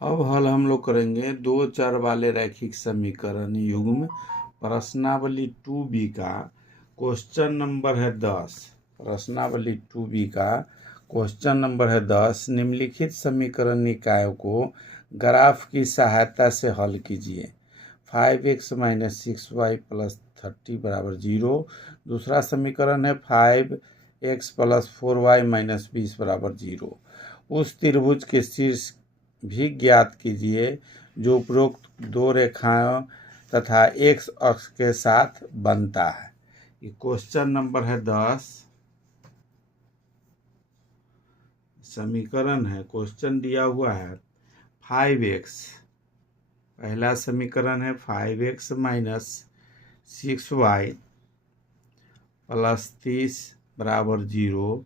अब हल हम लोग करेंगे दो चर वाले रैखिक समीकरण युग्म प्रश्नावली 2B का क्वेश्चन नंबर है 10। प्रश्नावली 2B का क्वेश्चन नंबर है 10। निम्नलिखित समीकरण निकायों को ग्राफ की सहायता से हल कीजिए। 5x माइनस 6y प्लस 30 बराबर 0। दूसरा समीकरण है 5x प्लस 4y माइनस 20 बराबर 0। उस त्रिभुज के शीर्ष भी ज्ञात कीजिए जो उपरोक्त दो रेखाओं तथा x अक्ष के साथ बनता है। ये क्वेश्चन नंबर है 10। समीकरण है, क्वेश्चन दिया हुआ है 5x। पहला समीकरण है 5x माइनस 6y प्लस 30 बराबर 0।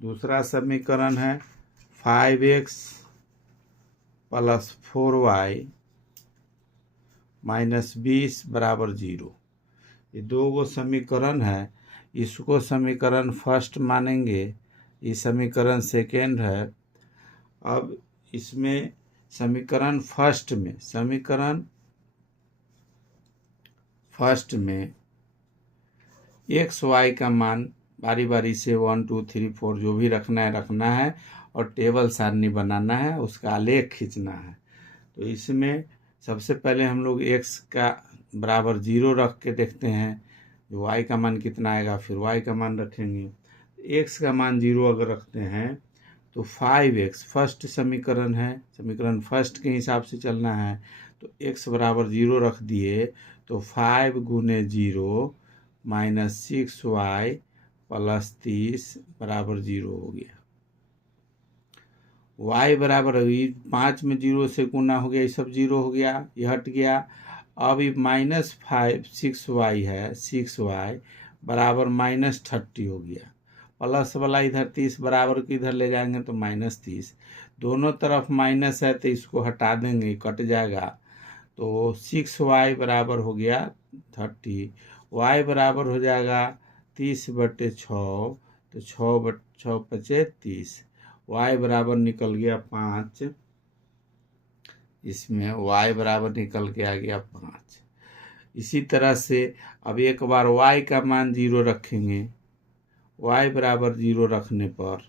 दूसरा समीकरण है 5x प्लस 4y माइनस 20 बराबर 0। ये दो गो समीकरण है। इसको समीकरण फर्स्ट मानेंगे, ये समीकरण सेकेंड है। अब इसमें समीकरण फर्स्ट में एक्स वाई का मान बारी बारी से 1 2 3 4 जो भी रखना है और टेबल सारणी बनाना है, उसका आलेख खींचना है। तो इसमें सबसे पहले हम लोग x का बराबर 0 रख के देखते हैं y का मान कितना आएगा, फिर y का मान रखेंगे। x का मान 0 अगर रखते हैं तो 5x फर्स्ट समीकरण है, समीकरण फर्स्ट के हिसाब से चलना है। तो x बराबर 0 रख दिए तो 5 गुने 0 माइनस 6y प्लस 30 बराबर 0 हो गया। y बराबर 5 में 0 से गुना हो गया, ये सब 0 हो गया, ये हट गया। अब ये माइनस 6y है, 6y बराबर माइनस 30 हो गया। प्लस वाला इधर 30 बराबर के इधर ले जाएंगे तो माइनस 30। दोनों तरफ माइनस है तो इसको हटा देंगे, कट जाएगा। तो 6y बराबर हो गया 30। y बराबर हो जाएगा 30/6, तो 6 बचे 30। y बराबर निकल गया 5। इसमें y बराबर निकल के आ गया 5। इसी तरह से अब एक बार y का मान 0 रखेंगे। y बराबर 0 रखने पर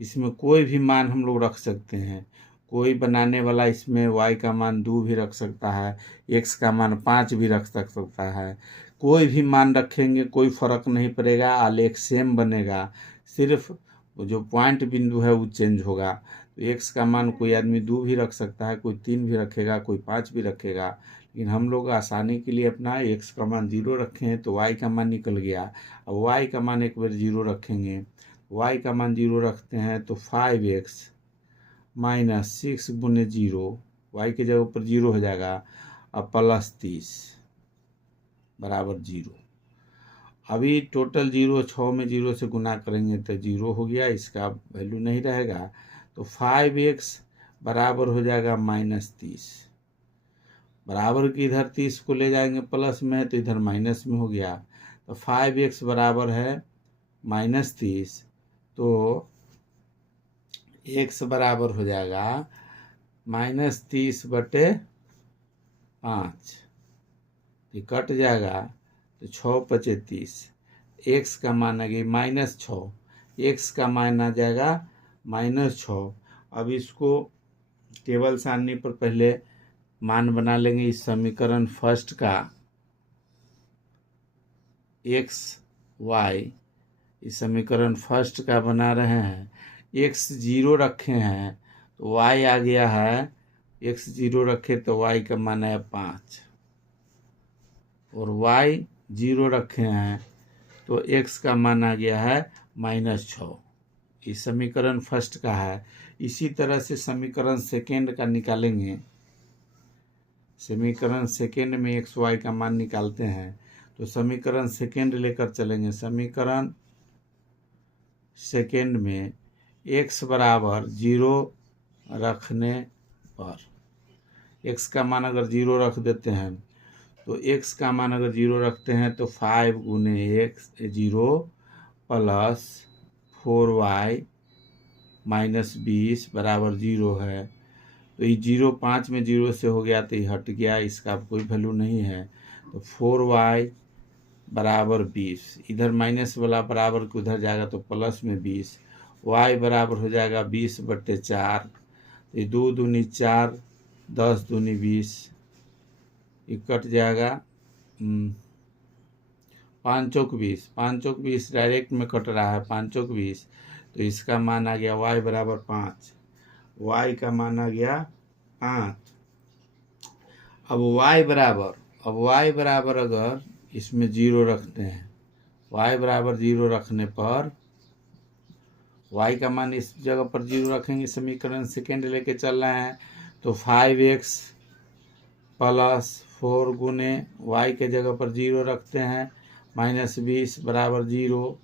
इसमें कोई भी मान हम लोग रख सकते हैं। कोई बनाने वाला इसमें y का मान 2 भी रख सकता है, x का मान 5 भी रख सकता है। कोई भी मान रखेंगे कोई फर्क नहीं पड़ेगा, आलेख सेम बनेगा। सिर्फ जो पॉइंट बिंदु है वो चेंज होगा। तो x का मान कोई आदमी 2 भी रख सकता है, कोई 3 भी रखेगा, कोई 5 भी रखेगा। लेकिन हम लोग आसानी के लिए अपना x का मान 0 रखे हैं तो y का मान निकल गया। अब y का मान एक बार 0 रखेंगे, y का मान 0 रखते हैं तो 5x माइनस 6 गुने 0, y के जगह पर 0 हो जाएगा, अब प्लस 30 बराबर 0। अभी टोटल 0, 6 में 0 से गुना करेंगे तो 0 हो गया, इसका वैल्यू नहीं रहेगा। तो 5x बराबर हो जाएगा माइनस 30। बराबर की इधर 30 को ले जाएंगे, प्लस में है तो इधर माइनस में हो गया। तो 5x बराबर है माइनस 30। तो x बराबर हो जाएगा माइनस 30/5। ये कट जाएगा तो 6 बचे 30। x का मान आ गया माइनस 6, x का मान आ जाएगा माइनस 6। अब इसको टेबल सारणी पर पहले मान बना लेंगे। इस समीकरण फर्स्ट का x y, इस समीकरण फर्स्ट का बना रहे हैं। x 0 रखे हैं तो y आ गया है, x 0 रखे तो y का मान है 5, और y 0 रखे हैं तो x का मान आ गया है माइनस 6। इस समीकरण फर्स्ट का है। इसी तरह से समीकरण सेकेंड का निकालेंगे। समीकरण सेकेंड में एक्स वाई का मान निकालते हैं तो समीकरण सेकेंड लेकर चलेंगे। समीकरण सेकेंड में x बराबर 0 रखने पर, x का मान अगर 0 रख देते हैं तो x का मान अगर 0 रखते हैं तो 5 गुने x 0 प्लस 4y -20 बराबर 0 है। तो ये 0 5 में 0 से हो गया तो ये हट गया, इसका अब कोई वैल्यू नहीं है। तो 4y बराबर 20, इधर माइनस वाला बराबर के उधर जाएगा तो प्लस में 20, y बराबर हो जाएगा 20/4। ये 2 दूनी 4, 10 दूनी 20, ये कट जाएगा 5 चौक 20, 5 चौक 20 डायरेक्ट में कट रहा है, 5 चौक 20। तो इसका मान आ गया y बराबर 5, y का मान आ गया 5। अब y बराबर अगर इसमें 0 रखते हैं, y बराबर 0 रखने पर y का मान इस जगह पर 0 रखेंगे, समीकरण सेकेंड लेके चल रहे हैं। तो 5x प्लस 4 गुने y के जगह पर 0 रखते हैं, -20 बराबर 0।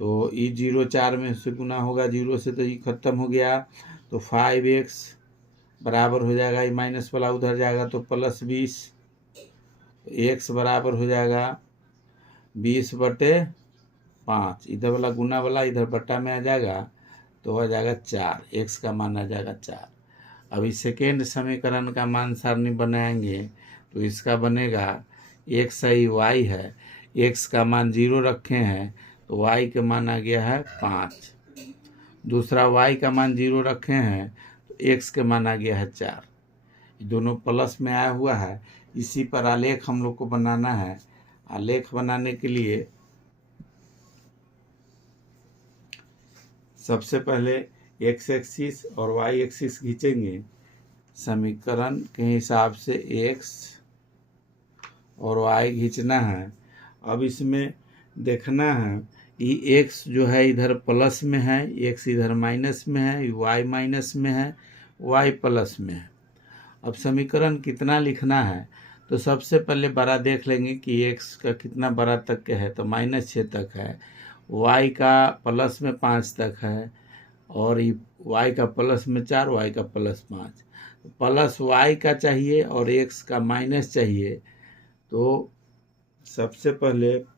तो ये 0 4 में से गुना होगा 0 से, तो ये खत्म हो गया। तो 5x बराबर हो जाएगा, ये माइनस वाला उधर जाएगा तो +20, x बराबर हो जाएगा 20/5, इधर वाला गुना वाला इधर बट्टा में आ जाएगा तो आ जाएगा 4, x का मान आ जाएगा 4। अभी सेकेंड समीकरण का मान सारणी बनाएंगे तो इसका बनेगा x सही y है, x का मान 0 रखे हैं तो y का मान आ गया है 5। दूसरा y का मान 0 रखे हैं तो x के मान आ गया है 4। दोनों प्लस में आया हुआ है। इसी पर आलेख हम लोग को बनाना है। आलेख बनाने के लिए सबसे पहले x एक्सिस और y एक्सिस खींचेंगे। समीकरण के हिसाब से x और y खींचना है। अब इसमें देखना है ये x जो है इधर प्लस में है, x इधर माइनस में है, y माइनस में है, y प्लस में है। अब समीकरण कितना लिखना है तो सबसे पहले बड़ा देख लेंगे कि x का कितना बड़ा तक के है, तो -6 तक है, y का प्लस में 5 तक है, और y का प्लस में 4, y का +5। प्लस y का चाहिए और x का माइनस चाहिए। तो सबसे पहले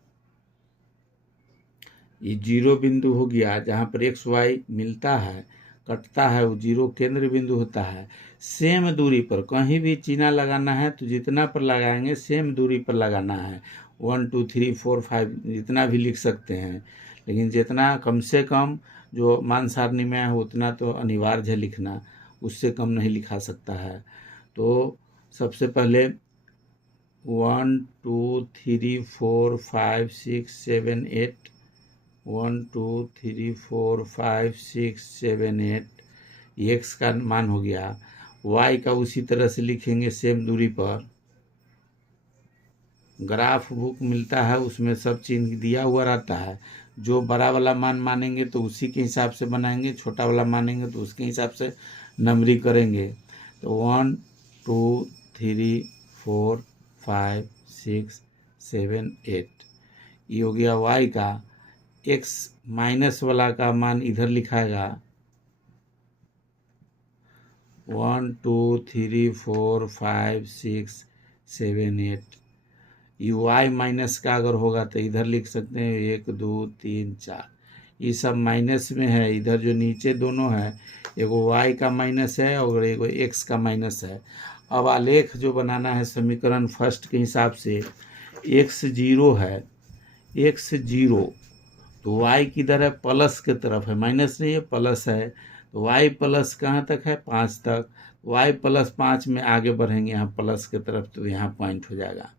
ये 0 बिंदु हो गया जहाँ पर x y मिलता है, कटता है, वो 0 केंद्र बिंदु होता है। सेम दूरी पर कहीं भी चिन्ह लगाना है तो जितना पर लगाएंगे सेम दूरी पर लगाना है। 1 2 3 4 5 जितना भी लिख सकते हैं, लेकिन जितना कम से कम जो मान सारणी में है उतना तो अनिवार्य है लिखना, उससे कम नहीं लिखा सकता है। तो सबसे पहले 1 2 3 4 5 6 7 8, 1 2 3 4 5 6 7 8, x का मान हो गया। y का उसी तरह से लिखेंगे सेम दूरी पर। ग्राफ बुक मिलता है, उसमें सब चिन्ह दिया हुआ रहता है। जो बड़ा वाला मान मानेंगे तो उसी के हिसाब से बनाएंगे, छोटा वाला मानेंगे तो उसके हिसाब से नंबरिंग करेंगे। तो 1 2 3 4 5 6 7 8 ये हो गया y का। x माइनस वाला का मान इधर लिखाएगा 1 2 3 4 5 6 7 8। ये y माइनस का अगर होगा तो इधर लिख सकते हैं 1 2 3 4। ये सब माइनस में है। इधर जो नीचे दोनों है, एगो y का माइनस है और एगो x का माइनस है। अब आलेख जो बनाना है समीकरण फर्स्ट के हिसाब से, x 0 है, x 0 तो y किधर है, प्लस के तरफ है, माइनस नहीं है प्लस है। तो y प्लस कहाँ तक है, 5 तक। y +5 में आगे बढ़ेंगे यहाँ प्लस के तरफ तो यहाँ पॉइंट हो जाएगा।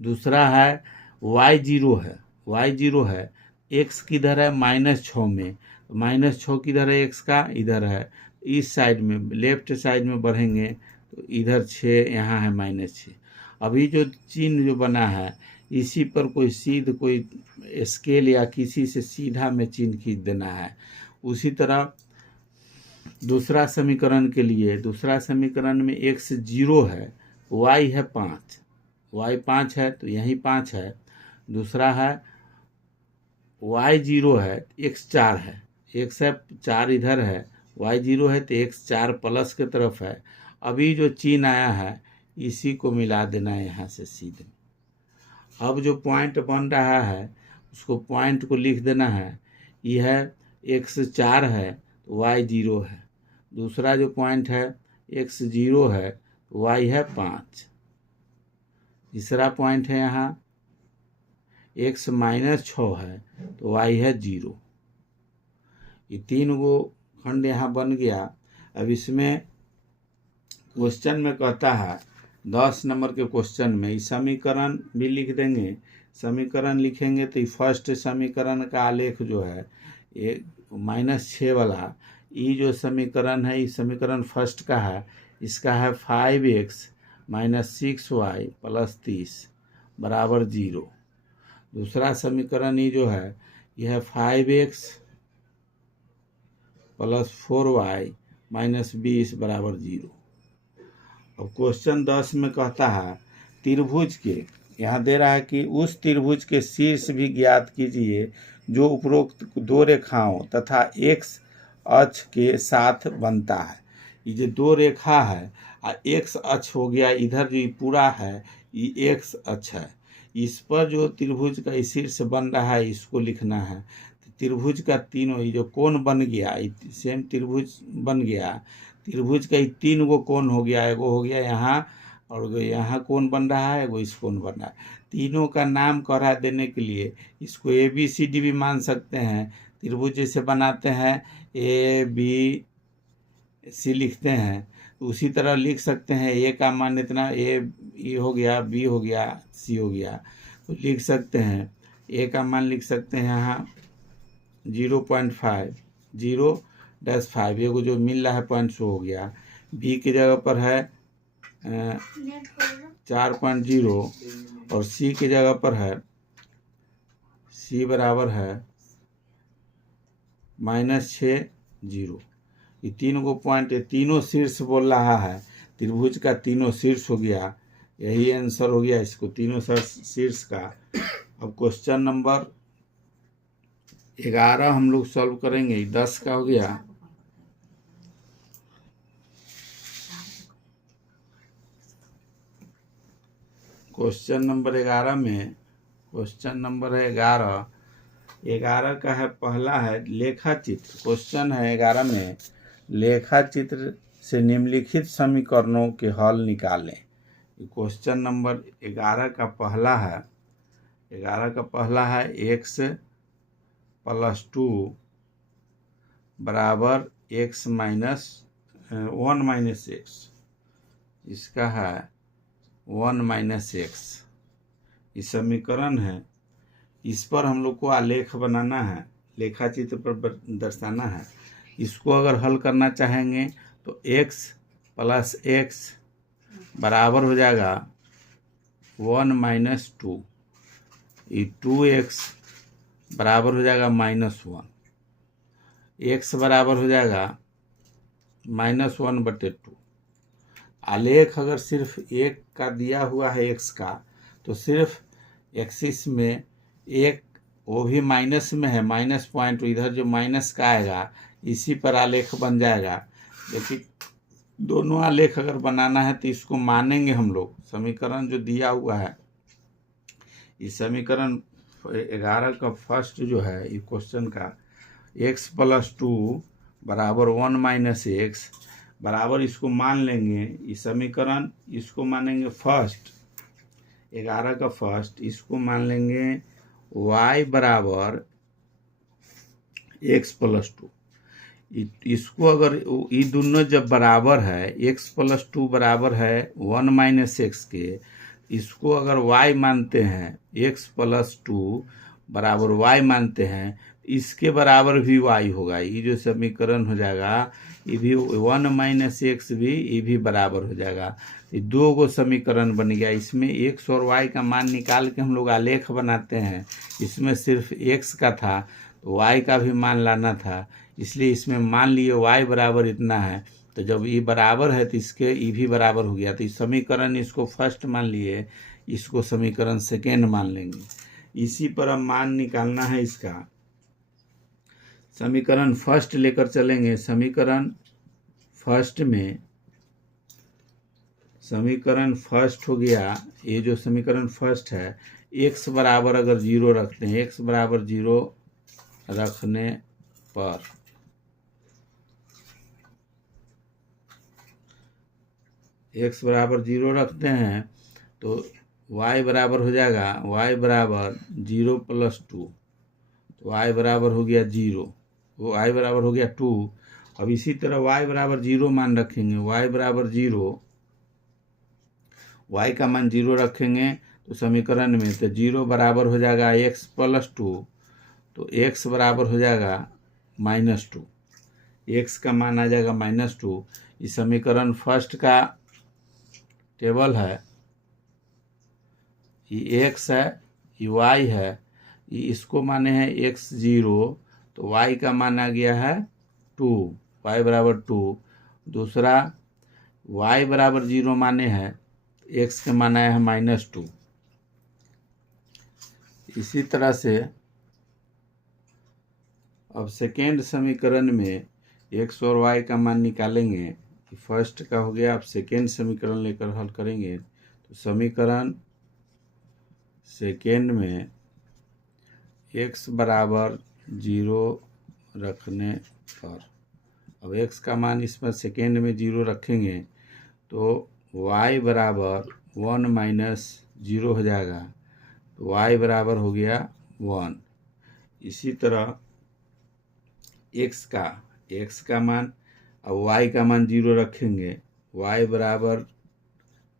दूसरा है y 0 है, y 0 है, x किधर है, -6 में, तो -6 किधर है, x का इधर है, इस साइड में लेफ्ट साइड में बढ़ेंगे तो इधर 6 यहाँ है -6। अभी जो चिन्ह जो बना है इसी पर कोई सीध कोई स्केल या किसी से सीधा में चिन्ह खींच देना है। उसी तरह दूसरा समीकरण के लिए, दूसरा समीकरण में x 0 है, y है 5, y 5 है तो यहीं 5 है। दूसरा है y 0 है, x 4 है, x है 4 इधर है, y 0 है तो x 4 प्लस के तरफ है। अभी जो चिन्ह आया है इसी को मिला देना है यहाँ से सीधे। अब जो पॉइंट बन रहा है उसको पॉइंट को लिख देना है। यह x 4 है तो y 0 है। दूसरा जो पॉइंट है x 0 है तो y है 5। तीसरा पॉइंट है यहाँ x -6 है तो y है 0। ये 3 गो खंड यहाँ बन गया। अब इसमें क्वेश्चन में कहता है 10 नंबर के क्वेश्चन में इस समीकरण भी लिख देंगे। समीकरण लिखेंगे तो फर्स्ट समीकरण का आलेख जो है ये -6 वाला, ये जो समीकरण है इस समीकरण फर्स्ट का है, इसका है 5x - 6y + 30 बराबर 0। दूसरा समीकरण ये जो है यह है 5x + 4y - 20 बराबर 0। अब क्वेश्चन 10 में कहता है त्रिभुज के, यहाँ दे रहा है कि उस त्रिभुज के शीर्ष भी ज्ञात कीजिए जो उपरोक्त दो रेखाओं तथा एक्स अक्ष के साथ बनता है। ये जो दो रेखा है और एक्स अक्ष हो गया, इधर जो पूरा है ये एक्स अक्ष है। इस पर जो त्रिभुज का शीर्ष बन रहा है इसको लिखना है। त्रिभुज का तीनों ये जो कोण बन गया, सेम त्रिभुज बन गया, त्रिभुज का 3 गो कोण हो गया। एगो हो गया यहाँ और यहाँ कोण बन रहा है, एगो इस कोण बन रहा है। तीनों का नाम कह रहा है देने के लिए, इसको ABCD भी मान सकते हैं। त्रिभुज जैसे बनाते हैं ABC लिखते हैं, तो उसी तरह लिख सकते हैं। ए का मान इतना, ए हो गया, बी हो गया, सी हो गया, तो लिख सकते हैं। ए का मान लिख सकते हैं यहाँ 0.5, 0-5, एगो जो मिल रहा है पॉइंट शो हो गया। बी की जगह पर है 4.0 और सी की जगह पर है, सी बराबर है -6, 0। ये 3 गो पॉइंट, ये तीनों शीर्ष बोल रहा है, त्रिभुज का तीनों शीर्ष हो गया। यही आंसर हो गया इसको, तीनों शीर्ष का। अब क्वेश्चन नंबर 11 हम लोग सॉल्व करेंगे। 10 का हो गया। क्वेश्चन नंबर 11 में, क्वेश्चन नंबर है 11 का है, पहला है लेखा चित्र। क्वेश्चन है 11 में, लेखा चित्र से निम्नलिखित समीकरणों के हल निकालें। क्वेश्चन नंबर 11 का पहला है, 11 का पहला है x + 2 बराबर x - 1 - x। इसका है 1 - x। ये समीकरण है, इस पर हम लोग को आलेख बनाना है, लेखा चित्र पर दर्शाना है। इसको अगर हल करना चाहेंगे तो x + x बराबर हो जाएगा 1 - 2। ये 2x बराबर हो जाएगा -1। x बराबर हो जाएगा -1/2। आलेख अगर सिर्फ एक का दिया हुआ है x का, तो सिर्फ एक्सिस में एक, वो भी माइनस में है, माइनस पॉइंट, इधर जो माइनस का आएगा इसी पर आलेख बन जाएगा। लेकिन दोनों आलेख अगर बनाना है तो इसको मानेंगे हम लोग। समीकरण जो दिया हुआ है, इस समीकरण 11 का फर्स्ट जो है ये क्वेश्चन का, x + 2 बराबर 1 - x बराबर, इसको मान लेंगे। इस समीकरण इसको मानेंगे फर्स्ट, 11 का फर्स्ट, इसको मान लेंगे y बराबर x + 2। इसको अगर ये दोनों जब बराबर है, x + 2 बराबर है 1 - x के, इसको अगर y मानते हैं, x + 2 बराबर y मानते हैं, इसके बराबर भी y होगा। ये जो समीकरण हो जाएगा ये भी 1 - x भी, ये भी बराबर हो जाएगा। ये दो गो समीकरण बन गया। इसमें x और y का मान निकाल के हम लोग आलेख बनाते हैं। इसमें सिर्फ x का था तो y का भी मान लाना था, इसलिए इसमें मान लिए y बराबर इतना है। तो जब ये बराबर है तो इसके ये भी बराबर हो गया। तो इस समीकरण इसको फर्स्ट मान लिए, इसको समीकरण सेकेंड मान लेंगे। इसी पर अब मान निकालना है इसका। समीकरण फर्स्ट लेकर चलेंगे। समीकरण फर्स्ट में, समीकरण फर्स्ट हो गया, ये जो समीकरण फर्स्ट है, x बराबर अगर 0 रखते हैं, x बराबर 0 रखने पर x बराबर 0 रखते हैं तो y बराबर हो जाएगा y बराबर 0 + 2, तो y बराबर हो गया 0, वो y बराबर हो गया 2। अब इसी तरह y बराबर 0 मान रखेंगे, y बराबर 0, y का मान 0 रखेंगे तो समीकरण में, तो 0 बराबर हो जाएगा x + 2, तो x बराबर हो जाएगा -2, x का मान आ जाएगा -2। इस समीकरण फर्स्ट का टेबल है, ये x है, ये y है, ये इसको माने हैं x0, तो y का मान आ गया है 2, y बराबर 2। दूसरा y बराबर 0 माने हैं, x का मान आया है -2। इसी तरह से अब सेकेंड समीकरण में x और y का मान निकालेंगे। फर्स्ट का हो गया, अब सेकेंड समीकरण लेकर हल करेंगे। तो समीकरण सेकेंड में x बराबर 0 रखने पर, अब x का मान इसमें सेकेंड में 0 रखेंगे तो y बराबर 1 - 0 हो जाएगा, तो y बराबर हो गया 1। इसी तरह x का मान, अब y का मान 0 रखेंगे, y बराबर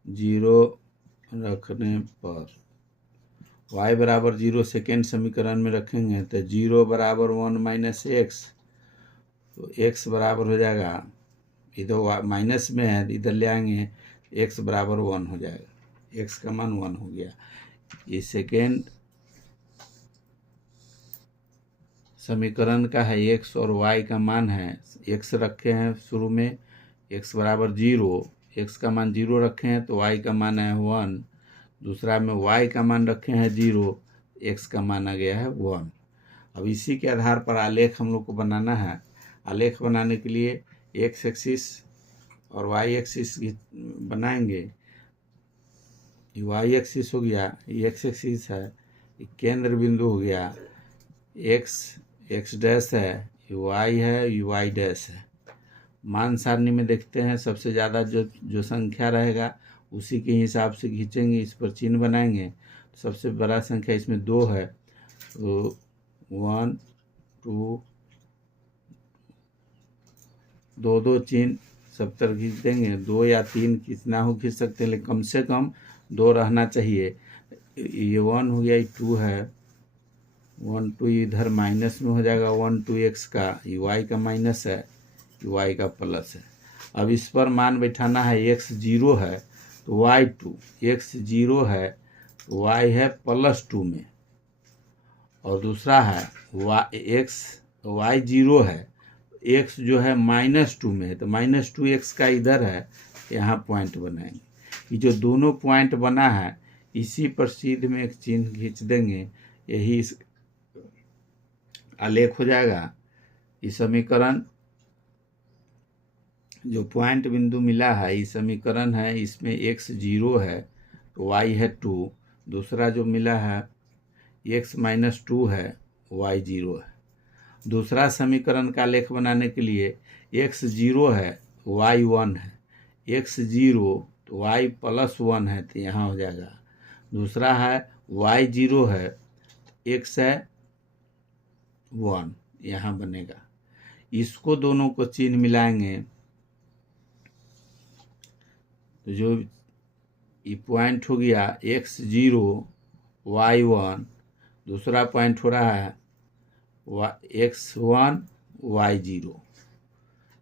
0 रखने पर, y बराबर 0 सेकेंड समीकरण में रखेंगे तो 0 बराबर 1 - x, तो x बराबर हो जाएगा, इधर माइनस में है इधर ले आएंगे, x बराबर 1 हो जाएगा, x का मान 1 हो गया। ये सेकेंड समीकरण का है, x और y का मान है, x रखे हैं शुरू में, x बराबर 0, x का मान 0 रखे हैं तो y का मान है 1। दूसरा में y का मान रखे हैं 0, x का मान आ गया है 1। अब इसी के आधार पर आलेख हम लोग को बनाना है। आलेख बनाने के लिए x एक्सिस और y एक्सिस बनाएंगे। y एक्सिस हो गया, ये x एक्सिस है, ये केंद्र बिंदु हो गया, x डैश है, ये y है, ये y डैश है। मान सारणी में देखते हैं सबसे ज़्यादा जो संख्या रहेगा उसी के हिसाब से खींचेंगे, इस पर चिन्ह बनाएंगे। सबसे बड़ा संख्या इसमें 2 है, तो 1 2 2 चिन्ह सब तरफ खींच देंगे। 2 या 3 कितना हो खींच सकते हैं, लेकिन कम से कम 2 रहना चाहिए। ये 1 हो गया, ये 2 है, 1 2 इधर माइनस में हो जाएगा, 1 2 x का, ये y का माइनस है, ये y का प्लस है। अब इस पर मान बैठाना है, x 0 है तो y 2, x 0 है तो y है +2 में, और दूसरा है y 0 है, x जो है -2 में है, तो -2x का इधर है, यहाँ पॉइंट बनाएंगे। ये जो दोनों पॉइंट बना है इसी पर सीध में एक चिन्ह खींच देंगे, यही आलेख हो जाएगा। इस समीकरण जो पॉइंट बिंदु मिला है, ये समीकरण है, इसमें x 0 है तो y है 2। दूसरा जो मिला है x -2 है, y 0 है। दूसरा समीकरण का आलेख बनाने के लिए x 0 है तो y 1 है, x 0 तो y +1 है, तो यहाँ हो जाएगा। दूसरा है y 0 है, x है 1, यहाँ बनेगा। इसको दोनों को चिन्ह मिलाएंगे तो जो ये पॉइंट हो गया x 0 y 1, दूसरा पॉइंट हो रहा है x 1 y 0।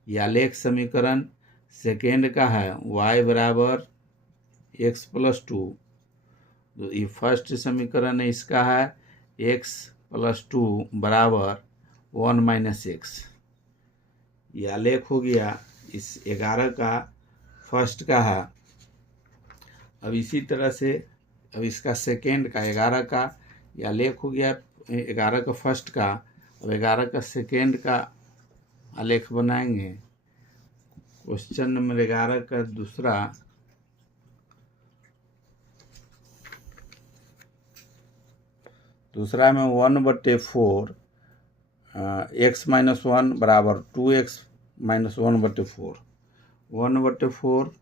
यह आलेख समीकरण सेकेंड का है, y बराबर x + 2, तो ये फर्स्ट समीकरण है, इसका है x + 2 बराबर 1 - x। यह आलेख हो गया इस 11 का फर्स्ट का है। अब इसी तरह से अब इसका सेकेंड का 11 का यह आलेख हो गया 11 का फर्स्ट का। अब 11 का सेकेंड का आलेख बनाएंगे। क्वेश्चन नंबर 11 का दूसरा, में 1/4 x - 1 बराबर 2x - 1/4, 1/4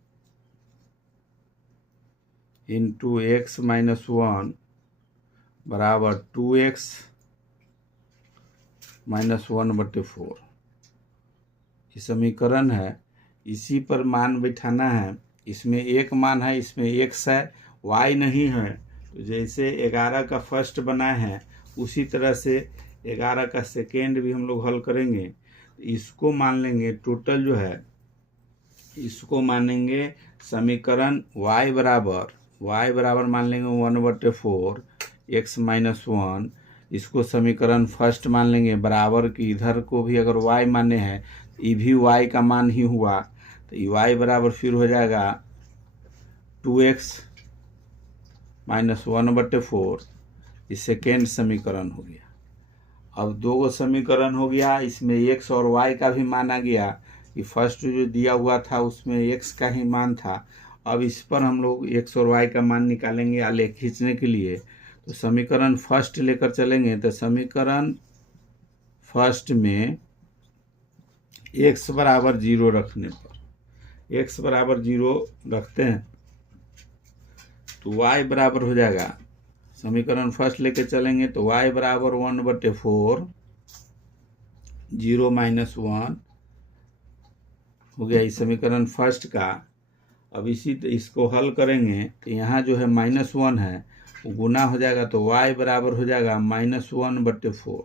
into x minus one बराबर 2x माइनस 1/4। ये समीकरण है, इसी पर मान बैठाना है। इसमें एक मान है, इसमें x है, y नहीं है। तो जैसे 11 का फर्स्ट बनाए हैं उसी तरह से 11 का सेकेंड भी हम लोग हल करेंगे। इसको मान लेंगे टोटल जो है, इसको मानेंगे समीकरण y बराबर मान लेंगे 1/4 x माइनस 1। इसको समीकरण फर्स्ट मान लेंगे बराबर की इधर को भी अगर y माने हैं, ये भी y का मान ही हुआ, तो y बराबर फिर हो जाएगा 2x माइनस 1/4। ये सेकेंड समीकरण हो गया। अब दो समीकरण हो गया, इसमें x और y का भी मान आ गया। ये फर्स्ट जो दिया हुआ था उसमें x का ही मान था। अब इस पर हम लोग x और y का मान निकालेंगे आलेख खींचने के लिए। तो समीकरण फर्स्ट लेकर चलेंगे, तो समीकरण फर्स्ट में x बराबर 0 रखने पर, x बराबर 0 रखते हैं तो y बराबर हो जाएगा, समीकरण फर्स्ट लेके चलेंगे तो y बराबर 1/4 0 माइनस 1 हो गया इस समीकरण फर्स्ट का। अब इसको हल करेंगे तो यहाँ जो है -1 है वो गुना हो जाएगा, तो y बराबर हो जाएगा -1/4।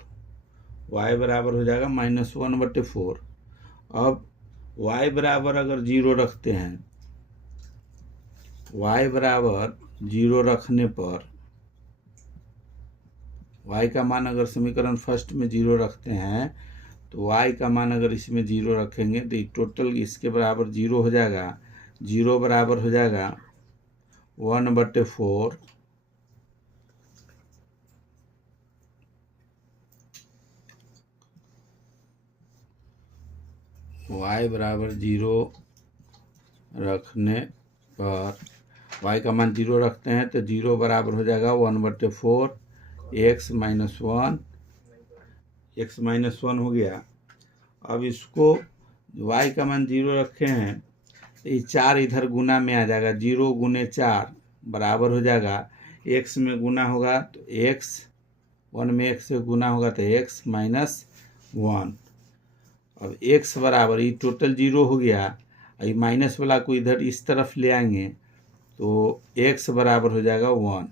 y बराबर हो जाएगा -1/4। अब y बराबर अगर 0 रखते हैं, y बराबर 0 रखने पर, y का मान अगर समीकरण फर्स्ट में 0 रखते हैं तो y का मान अगर इसमें 0 रखेंगे तो टोटल इसके बराबर 0 हो जाएगा। 0 बराबर हो जाएगा 1/4 y बराबर 0 रखने पर, y का मान 0 रखते हैं तो 0 बराबर हो जाएगा 1/4 x माइनस 1 हो गया। अब इसको y का मान 0 रखे हैं तो ये 4 इधर गुना में आ जाएगा, 0 गुने 4 बराबर हो जाएगा, x में गुना होगा तो x, 1 में x से गुना होगा तो x माइनस 1। अब x बराबर, ये टोटल 0 हो गया, ये माइनस वाला को इधर इस तरफ ले आएंगे तो x बराबर हो जाएगा 1।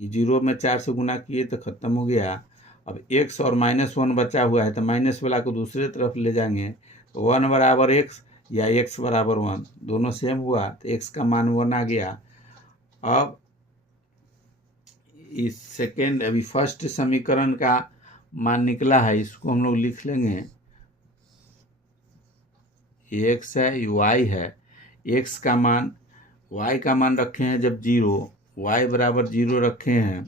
ये 0 में 4 से गुना किए तो ख़त्म हो गया। अब x और -1 बचा हुआ है तो माइनस वाला को दूसरे तरफ ले जाएंगे तो 1 बराबर x या x बराबर 1 दोनों सेम हुआ, तो x का मान 1 आ गया। अब इस सेकेंड, अभी फर्स्ट समीकरण का मान निकला है, इसको हम लोग लिख लेंगे। x है, y है, x का मान, y का मान रखे हैं जब 0, y बराबर 0 रखे हैं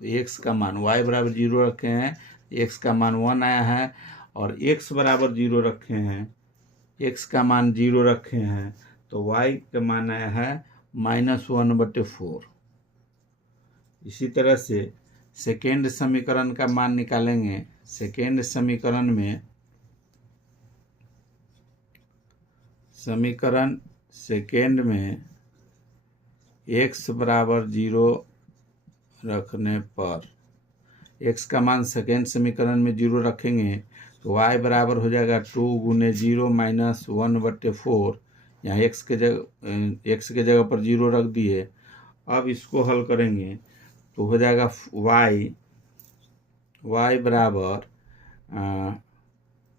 तो x का मान, y बराबर 0 रखे हैं, x का मान 1 आया है, और x बराबर 0 रखे हैं, x का मान 0 रखे हैं तो y का मान आया है -1/4। इसी तरह से सेकेंड समीकरण का मान निकालेंगे। सेकेंड समीकरण में, समीकरण सेकेंड में x बराबर 0 रखने पर, x का मान सेकेंड समीकरण में 0 रखेंगे तो y बराबर हो जाएगा 2 गुने 0 माइनस 1/4। यहाँ x के जगह पर 0 रख दिए। अब इसको हल करेंगे तो हो जाएगा y बराबर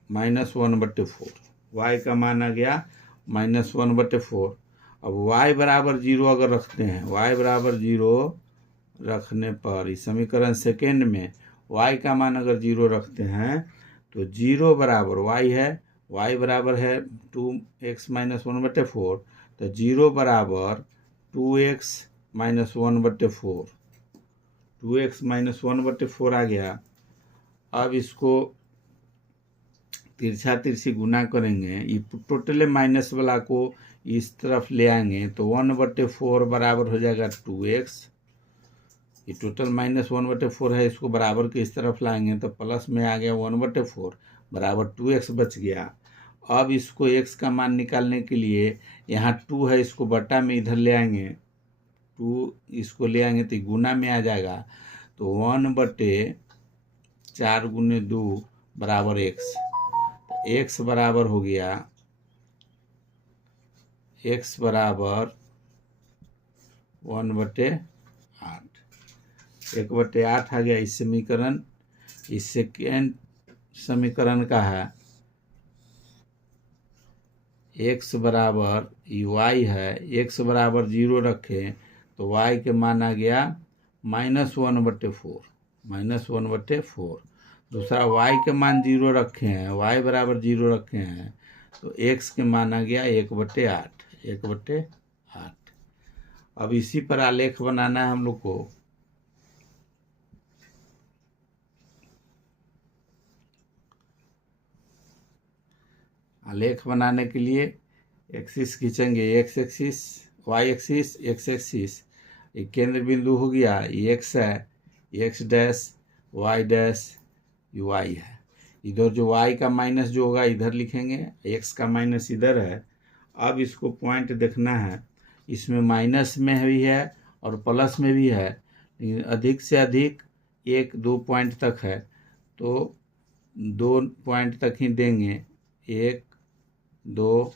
-1/4। y का मान आ गया -1/4। अब y बराबर 0 अगर रखते हैं, y बराबर 0 रखने पर इस समीकरण सेकेंड में y का मान अगर 0 रखते हैं तो 0 बराबर y है, y बराबर है 2x माइनस 1/4, तो 0 बराबर 2x माइनस 1/4, 2x माइनस 1/4 आ गया। अब इसको तिरछा तिरछी गुना करेंगे, ये टोटल माइनस वाला को इस तरफ ले आएंगे तो 1/4 बराबर हो जाएगा 2x। ये टोटल -1/4 है, इसको बराबर के इस तरफ लाएंगे तो प्लस में आ गया 1/4 बराबर 2x बच गया। अब इसको x का मान निकालने के लिए यहाँ 2 है, इसको बटा में इधर ले आएंगे 2 इसको ले आएंगे तो गुना में आ जाएगा, तो 1/4 गुने 2 बराबर x। x बराबर हो गया, x बराबर 1/8। 1/8 आ गया इस समीकरण। इस सेकेंड समीकरण का है x बराबर y है, x बराबर 0 रखें तो y के मान आ गया -1/4, -1/4। दूसरा y के मान 0 रखे हैं, y बराबर 0 रखे हैं तो x के मान आ गया 1/8, 1/8। अब इसी पर आलेख बनाना है हम लोग को। आलेख बनाने के लिए एक्सिस खींचेंगे, x axis, y axis, x axis. एक केंद्र बिंदु हो गया, ये x है, x dash, y dash, y है। इधर जो y का माइनस जो होगा इधर लिखेंगे, x का माइनस इधर है। अब इसको पॉइंट देखना है, इसमें माइनस में भी है और प्लस में भी है, लेकिन अधिक से अधिक 1-2 पॉइंट तक है, तो 2 पॉइंट तक ही देंगे, 1, 2,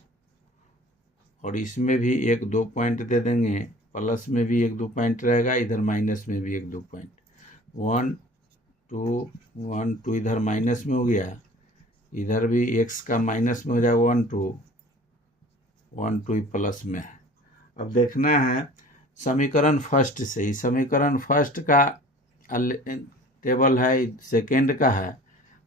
और इसमें भी 1-2 पॉइंट दे देंगे, प्लस में भी 1-2 पॉइंट रहेगा, इधर माइनस में भी 1-2 पॉइंट। 1, 2, 1, 2 इधर माइनस में हो गया, इधर भी x का माइनस में हो जाएगा 1, 2, 1, 2 प्लस में है। अब देखना है समीकरण फर्स्ट से ही, समीकरण फर्स्ट का टेबल है, सेकेंड का है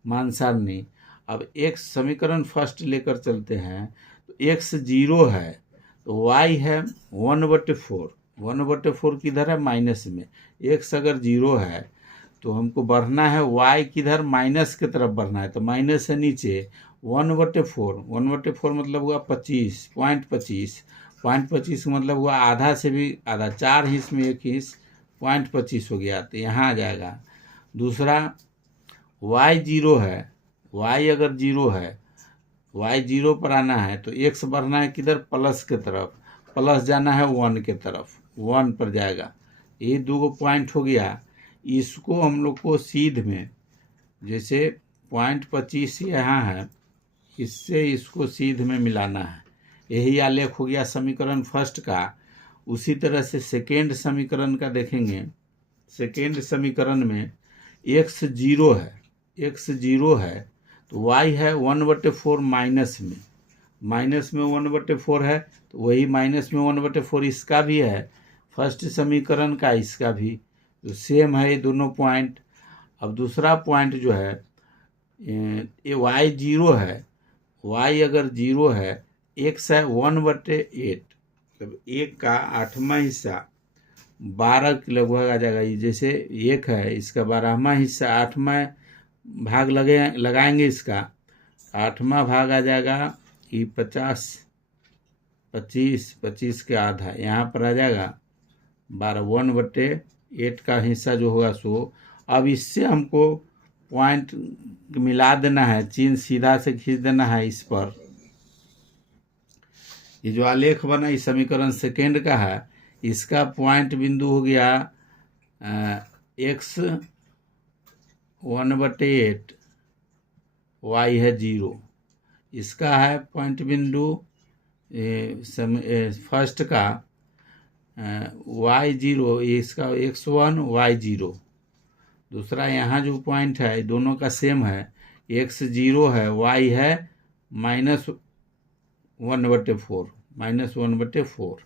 मान सारणी। अब x समीकरण फर्स्ट लेकर चलते हैं तो x 0 है तो y है 1/4, 1/4 किधर है माइनस में। x अगर 0 है तो हमको बढ़ना है y किधर, माइनस की तरफ बढ़ना है, तो माइनस है नीचे 1/4, 1/4 मतलब हुआ 25, 0.25, 0.25 मतलब हुआ आधा से भी आधा, 4 हिस्स में 1 हिस्स, 0.25 हो गया, तो यहाँ आ जाएगा। दूसरा y 0 है, y अगर 0 है, y 0 पर आना है तो x बढ़ना है किधर, प्लस के तरफ, प्लस जाना है 1 के तरफ, 1 पर जाएगा। ये 2 पॉइंट हो गया। इसको हम लोग को सीध में, जैसे 0.25 यहाँ है, इससे इसको सीध में मिलाना है। यही आलेख हो गया समीकरण फर्स्ट का। उसी तरह से सेकेंड समीकरण का देखेंगे। सेकेंड समीकरण में x 0 है, x 0 है तो y है 1/4 माइनस में, माइनस में 1/4 है तो वही माइनस में 1/4 इसका भी है, फर्स्ट समीकरण का इसका भी, तो सेम है ये दोनों पॉइंट। अब दूसरा पॉइंट जो है ये y 0 है, y अगर 0 है, x है 1/8, मतलब 1 का 8वां हिस्सा 12 के लगभग आ जाएगा। ये जैसे 1 है, इसका 12वां हिस्सा 8वां भाग लगाएंगे, इसका 8वां भाग आ जाएगा, ये 50, 25, 25 के आधा यहाँ पर आ जाएगा 12, 1/8 का हिस्सा जो होगा सो। अब इससे हमको पॉइंट मिला देना है, चिन्ह सीधा से खींच देना है इस पर। ये जो आलेख बना इस समीकरण सेकेंड का है, इसका पॉइंट बिंदु हो गया x 1/8, y है 0। इसका है पॉइंट बिंदु फर्स्ट का y 0, इसका x1 y 0। दूसरा यहाँ जो पॉइंट है दोनों का सेम है, x 0 है, y है -1/4, -1/4।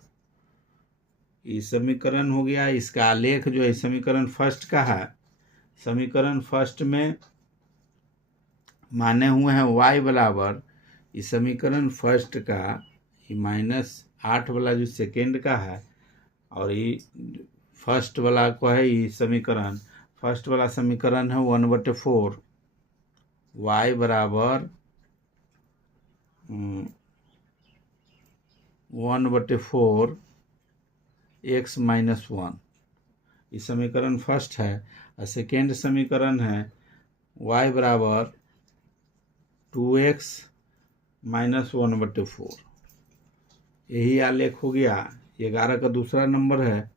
ये समीकरण हो गया। इसका आलेख जो है समीकरण फर्स्ट का है, समीकरण फर्स्ट में माने हुए हैं y बराबर, इस समीकरण फर्स्ट का ये -8 वाला जो सेकेंड का है, और ये फर्स्ट वाला को है ये समीकरण, फर्स्ट वाला समीकरण है 1/4, y बराबर 1/4 x -1। ये समीकरण फर्स्ट है। और सेकेंड समीकरण है y बराबर 2x -1/4। यही आलेख हो गया। 11 का दूसरा नंबर है।